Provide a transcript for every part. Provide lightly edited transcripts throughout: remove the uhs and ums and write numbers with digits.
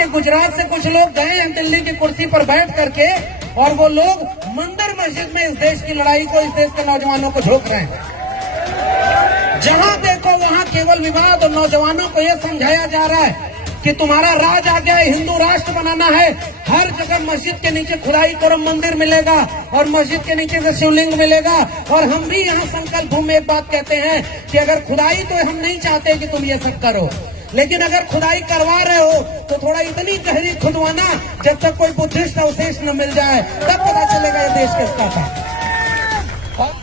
आपके गुजरात से कुछ लोग गए हैं दिल्ली की कुर्सी पर बैठ करके, और वो लोग मंदिर मस्जिद में इस देश की लड़ाई को, इस देश के नौजवानों को झोंक रहे हैं। जहां देखो वहां केवल विवाद, और नौजवानों को यह समझाया जा रहा है कि तुम्हारा राज आ गया, हिंदू राष्ट्र बनाना है, हर जगह मस्जिद के नीचे खुदाई करो, मंदिर मिलेगा, और मस्जिद के नीचे से शिवलिंग मिलेगा। और हम भी यहाँ संकल्प में एक बात कहते हैं कि अगर खुदाई, तो हम नहीं चाहते कि तुम ये सब करो, लेकिन अगर खुदाई करवा रहे हो तो थोड़ा इतनी गहरी खुदवाना जब तक कोई बुद्धिस्ट अवशेष न मिल जाए, तब पता चलेगा ये देश किसका था।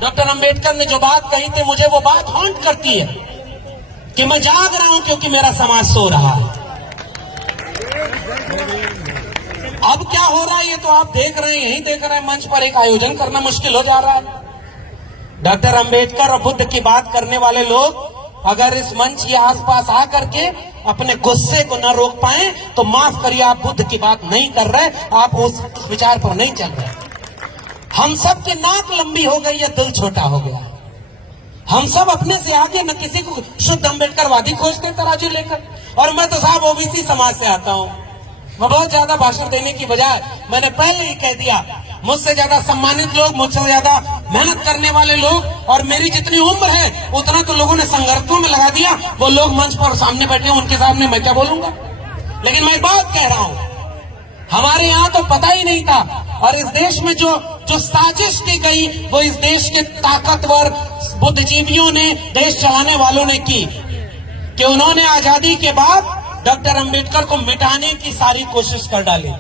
डॉक्टर अंबेडकर ने जो बात कही थी, मुझे वो बात हॉन्ट करती है कि मैं जाग रहा हूं क्योंकि मेरा समाज सो रहा है। अब क्या हो रहा है ये तो आप देख रहे हैं, यही देख रहे हैं। मंच पर एक आयोजन करना मुश्किल हो जा रहा है। डॉक्टर अंबेडकर और बुद्ध की बात करने वाले लोग अगर इस मंच के आसपास आकर के अपने गुस्से को न रोक पाए तो माफ करिए, आप बुद्ध की बात नहीं कर रहे, आप उस विचार पर नहीं चल रहे। हम सब की नाक लंबी हो गई है, दिल छोटा हो गया। हम सब अपने से आगे न किसी को शुद्ध अंबेडकरवादी खोजते तराजू लेकर। और मैं तो साहब ओबीसी समाज से आता हूं। मैं बहुत ज्यादा भाषण देने की बजाय मैंने पहले ही कह दिया, मुझसे ज्यादा सम्मानित लोग, मुझसे ज्यादा मेहनत करने वाले लोग, और मेरी जितनी उम्र है उतना तो लोगों ने संघर्षों में लगा दिया। वो लोग मंच पर सामने बैठे, उनके सामने मैं क्या बोलूंगा। लेकिन मैं बात कह रहा हूं, हमारे यहाँ तो पता ही नहीं था, और इस देश में जो साजिश की गई वो इस देश के ताकतवर बुद्धिजीवियों ने, देश चलाने वालों ने की, कि उन्होंने आजादी के बाद डॉक्टर अंबेडकर को मिटाने की सारी कोशिश कर डाली।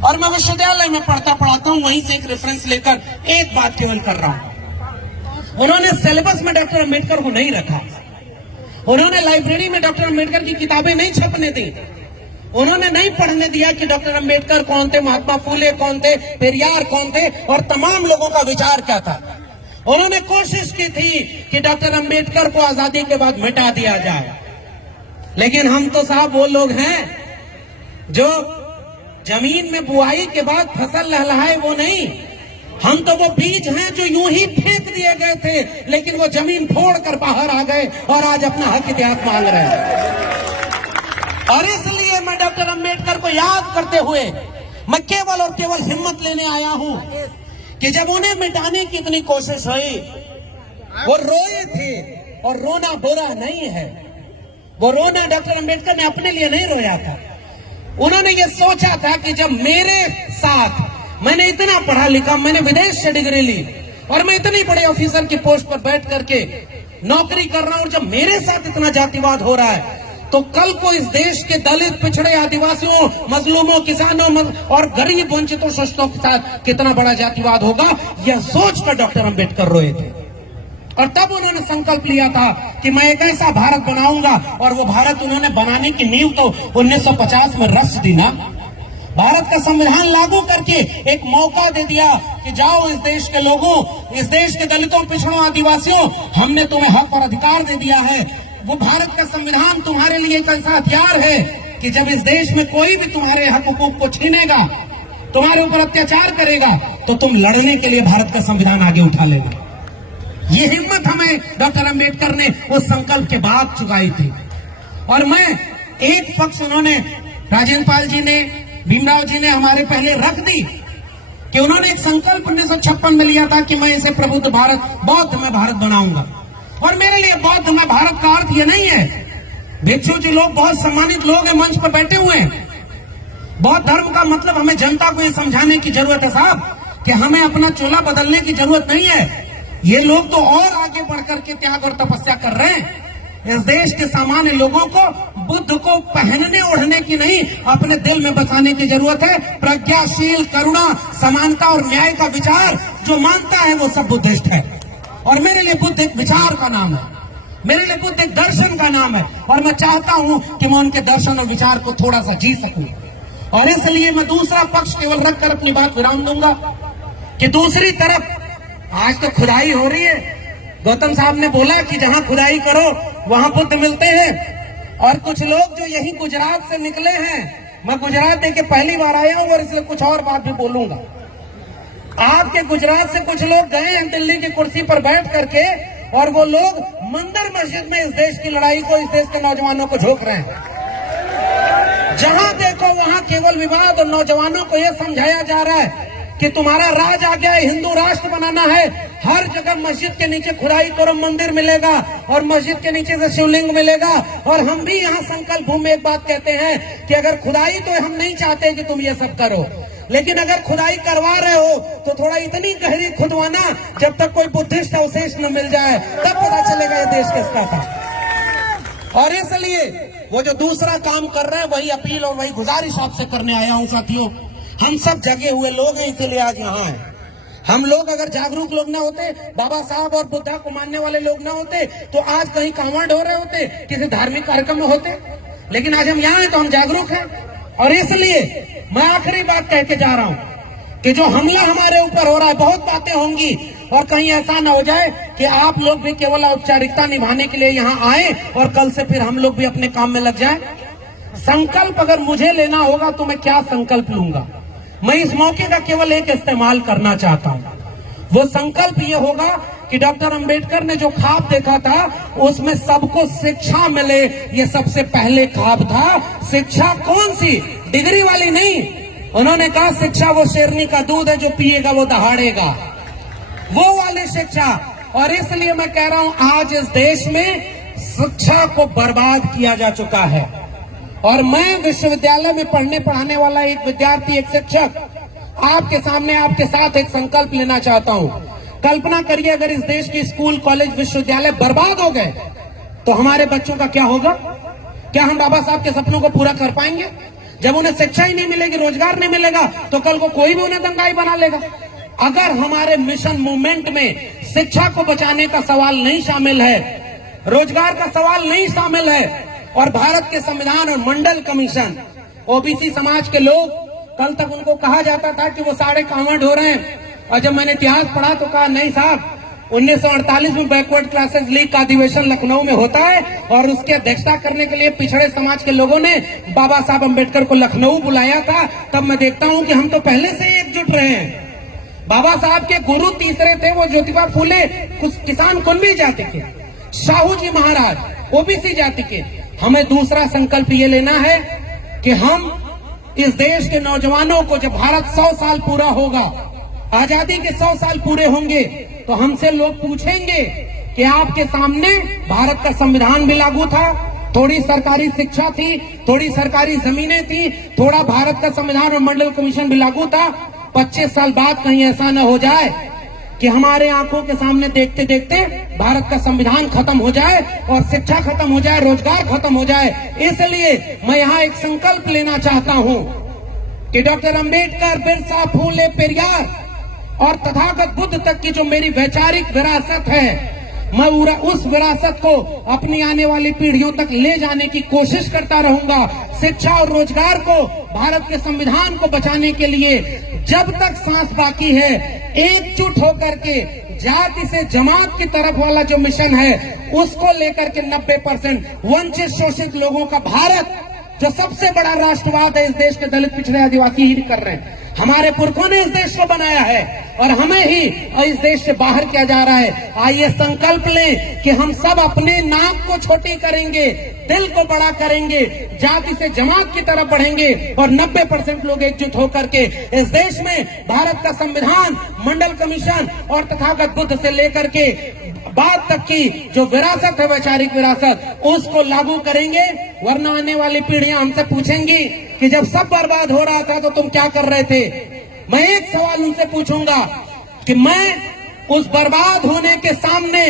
और मैं विश्वविद्यालय में पढ़ाता हूं, वहीं से एक रेफरेंस लेकर एक बात केवल कर रहा हूं। उन्होंने सिलेबस में डॉक्टर अंबेडकर को नहीं रखा, उन्होंने लाइब्रेरी में डॉक्टर अंबेडकर की किताबें नहीं छपने दी, उन्होंने नहीं पढ़ने दिया कि डॉक्टर अंबेडकर कौन थे, महात्मा फूले कौन थे, पेरियार कौन थे, और तमाम लोगों का विचार क्या था। उन्होंने कोशिश की थी कि डॉक्टर अंबेडकर को आजादी के बाद मिटा दिया जाए। लेकिन हम तो साहब वो लोग हैं जो जमीन में बुआई के बाद फसल लहलहाए, वो नहीं। हम तो वो बीज हैं जो यूं ही फेंक दिए गए थे, लेकिन वो जमीन फोड़कर बाहर आ गए और आज अपना हक इतिहास मांग रहे हैं। और इसलिए मैं डॉक्टर अंबेडकर को याद करते हुए मैं केवल और केवल हिम्मत लेने आया हूं कि जब उन्हें मिटाने की इतनी कोशिश हुई, वो रोए थे, और रोना बुरा नहीं है। वो रोना डॉक्टर अंबेडकर ने अपने लिए नहीं रोया था। उन्होंने ये सोचा था कि जब मेरे साथ, मैंने इतना पढ़ा लिखा, मैंने विदेश से डिग्री ली, और मैं इतनी बड़े ऑफिसर की पोस्ट पर बैठ करके नौकरी कर रहा हूं, और जब मेरे साथ इतना जातिवाद हो रहा है, तो कल को इस देश के दलित, पिछड़े, आदिवासियों, मजलूमों, किसानों और गरीब वंचितों, शोषितों के साथ कितना बड़ा जातिवाद होगा, यह सोचकर डॉक्टर अंबेडकर रोए थे। और तब उन्होंने संकल्प लिया था कि मैं एक ऐसा भारत बनाऊंगा, और वो भारत उन्होंने बनाने की नींव तो 1950 में रच दी ना। भारत का संविधान लागू करके एक मौका दे दिया कि जाओ इस देश के लोगों, इस देश के दलितों, पिछड़ों, आदिवासियों, हमने तुम्हें हक और अधिकार दे दिया है। वो भारत का संविधान तुम्हारे लिए एक ऐसा हथियार है कि जब इस देश में कोई भी तुम्हारे हक हुकूक को छीनेगा, तुम्हारे ऊपर अत्याचार करेगा, तो तुम लड़ने के लिए भारत का संविधान आगे उठा लेगा। ये हिम्मत हमें डॉक्टर अंबेडकर ने उस संकल्प के बाद चुकाई थी। और मैं एक पक्ष, उन्होंने, राजेंद्र पाल जी ने, भीमराव जी ने हमारे पहले रख दी कि उन्होंने एक संकल्प 1956 में लिया था कि मैं इसे प्रबुद्ध भारत, बौद्ध में भारत बनाऊंगा। और मेरे लिए बौद्ध में भारत का अर्थ ये नहीं है, भिक्षु जी लोग बहुत सम्मानित लोग हैं, मंच पर बैठे हुए हैं। बौद्ध धर्म का मतलब हमें जनता को ये समझाने की जरूरत है साहब कि हमें अपना चोला बदलने की जरूरत नहीं है। ये लोग तो और आगे बढ़कर के त्याग और तपस्या कर रहे हैं। इस देश के सामान्य लोगों को बुद्ध को पहनने ओढ़ने की नहीं, अपने दिल में बसाने की जरूरत है। प्रज्ञाशील, करुणा, समानता और न्याय का विचार जो मानता है वो सब बुद्धिस्ट है। और मेरे लिए बुद्ध एक विचार का नाम है, मेरे लिए बुद्ध एक दर्शन का नाम है, और मैं चाहता हूं कि मैं उनके दर्शन और विचार को थोड़ा सा जी सकूं। और इसलिए मैं दूसरा पक्ष केवल रखकर अपनी बात विराम दूंगा कि दूसरी तरफ आज तो खुदाई हो रही है। गौतम साहब ने बोला कि जहां खुदाई करो वहां बुद्ध मिलते हैं। और कुछ लोग जो यही गुजरात से निकले हैं, मैं गुजरात देख के पहली बार आया हूं और इसलिए कुछ और बात भी बोलूंगा। आपके गुजरात से कुछ लोग गए हैं दिल्ली की कुर्सी पर बैठ करके, और वो लोग मंदिर मस्जिद में इस देश की लड़ाई को, इस देश के नौजवानों को झोंक रहे हैं। जहां देखो वहां केवल विवाद और नौजवानों को यह समझाया जा रहा है कि तुम्हारा राज आ गया है, हिंदू राष्ट्र बनाना है, हर जगह मस्जिद के नीचे खुदाई करो मंदिर मिलेगा और मस्जिद के नीचे से शिवलिंग मिलेगा। और हम भी यहाँ संकल्प भूमि में एक बात कहते हैं कि अगर खुदाई तो हम नहीं चाहते कि तुम ये सब करो, लेकिन अगर खुदाई करवा रहे हो तो थोड़ा इतनी गहरी खुदवाना जब तक कोई बुद्धिस्ट अवशेष न मिल जाए, तब पता चलेगा ये देश किसका था। और इसलिए वो जो दूसरा काम कर रहे हैं वही अपील और वही गुजारिश आपसे करने आया हूं। साथियों, हम सब जगे हुए लोग हैं, इसलिए आज यहाँ हैं। हम लोग अगर जागरूक लोग ना होते, बाबा साहब और बुद्धा को मानने वाले लोग ना होते, तो आज कहीं कांवड़ हो रहे होते, किसी धार्मिक कार्यक्रम में होते। लेकिन आज हम यहाँ हैं तो हम जागरूक हैं। और इसलिए मैं आखिरी बात कह के जा रहा हूं कि जो हमला हमारे ऊपर हो रहा है, बहुत बातें होंगी और कहीं ऐसा ना हो जाए कि आप लोग भी केवल औपचारिकता निभाने के लिए यहाँ आए और कल से फिर हम लोग भी अपने काम में लग जाए। संकल्प अगर मुझे लेना होगा तो मैं क्या संकल्प लूंगा? मैं इस मौके का केवल एक इस्तेमाल करना चाहता हूं। वो संकल्प ये होगा कि डॉक्टर अंबेडकर ने जो ख्वाब देखा था उसमें सबको शिक्षा मिले, ये सबसे पहले ख्वाब था। शिक्षा कौन सी? डिग्री वाली नहीं। उन्होंने कहा शिक्षा वो शेरनी का दूध है, जो पिएगा वो दहाड़ेगा, वो वाली शिक्षा। और इसलिए मैं कह रहा हूं आज इस देश में शिक्षा को बर्बाद किया जा चुका है। और मैं विश्वविद्यालय में पढ़ाने वाला एक विद्यार्थी, एक शिक्षक आपके सामने आपके साथ एक संकल्प लेना चाहता हूं। कल्पना करिए अगर इस देश की स्कूल, कॉलेज, विश्वविद्यालय बर्बाद हो गए तो हमारे बच्चों का क्या होगा? क्या हम बाबा साहब के सपनों को पूरा कर पाएंगे? जब उन्हें शिक्षा ही नहीं मिलेगी, रोजगार नहीं मिलेगा, तो कल को कोई भी उन्हें दंगाई बना लेगा। अगर हमारे मिशन मूवमेंट में शिक्षा को बचाने का सवाल नहीं शामिल है, रोजगार का सवाल नहीं शामिल है, और भारत के संविधान और मंडल कमीशन, ओबीसी समाज के लोग, कल तक उनको कहा जाता था कि वो सारे कांवड़ हो रहे हैं। और जब मैंने इतिहास पढ़ा तो कहा नहीं साहब, 1948 में बैकवर्ड क्लासेस लीग का अधिवेशन लखनऊ में होता है और उसकी अध्यक्षता करने के लिए पिछड़े समाज के लोगों ने बाबा साहब अम्बेडकर को लखनऊ बुलाया था। तब मैं देखता हूं कि हम तो पहले से ही एकजुट रहे हैं। बाबा साहब के गुरु तीसरे थे वो ज्योतिबा फूले, किसान कुणबी जाति के, शाहू जी महाराज ओबीसी जाति के। हमें दूसरा संकल्प ये लेना है कि हम इस देश के नौजवानों को, जब भारत 100 साल पूरा होगा, आजादी के 100 साल पूरे होंगे, तो हमसे लोग पूछेंगे कि आपके सामने भारत का संविधान भी लागू था, थोड़ी सरकारी शिक्षा थी, थोड़ी सरकारी जमीनें थी, थोड़ा भारत का संविधान और मंडल कमीशन भी लागू था। 25 साल बाद कहीं ऐसा न हो जाए कि हमारे आंखों के सामने देखते देखते भारत का संविधान खत्म हो जाए और शिक्षा खत्म हो जाए, रोजगार खत्म हो जाए। इसलिए मैं यहाँ एक संकल्प लेना चाहता हूँ कि डॉक्टर अंबेडकर, बिरसा, फूले, पेरियार और तथागत बुद्ध तक की जो मेरी वैचारिक विरासत है, मैं उस विरासत को अपनी आने वाली पीढ़ियों तक ले जाने की कोशिश करता रहूंगा। शिक्षा और रोजगार को, भारत के संविधान को बचाने के लिए जब तक सांस बाकी है, एकजुट होकर के जाति से जमात की तरफ वाला जो मिशन है उसको लेकर के 90% वंचित शोषित लोगों का भारत, जो सबसे बड़ा राष्ट्रवाद है इस देश के दलित, पिछड़े, आदिवासी ही कर रहे हैं। हमारे पुरखों ने इस देश को बनाया है और हमें ही इस देश से बाहर किया जा रहा है। आइए संकल्प लें कि हम सब अपने नाक को छोटी करेंगे, दिल को बड़ा करेंगे, जाति से जमात की तरफ बढ़ेंगे और 90% लोग एकजुट होकर के इस देश में भारत का संविधान, मंडल कमीशन और तथागत बुद्ध से लेकर के बाद तक की जो विरासत है, वैचारिक विरासत, उसको लागू करेंगे। वरना आने वाली पीढ़ियां हमसे पूछेंगी कि जब सब बर्बाद हो रहा था तो तुम क्या कर रहे थे? मैं एक सवाल उनसे पूछूंगा कि मैं उस बर्बाद होने के सामने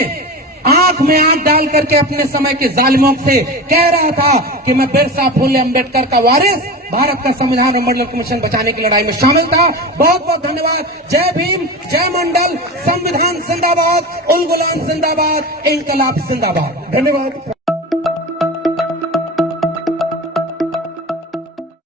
आंख में आंख डाल करके अपने समय के जालिमों से कह रहा था कि मैं बिरसा, फूले, अंबेडकर का वारिस, भारत का संविधान और मंडल कमीशन बचाने की लड़ाई में शामिल था। बहुत बहुत धन्यवाद। जय भीम, जय मंडल, संविधान जिंदाबाद, उल गुलाम जिंदाबाद, इंकलाब जिंदाबाद। धन्यवाद।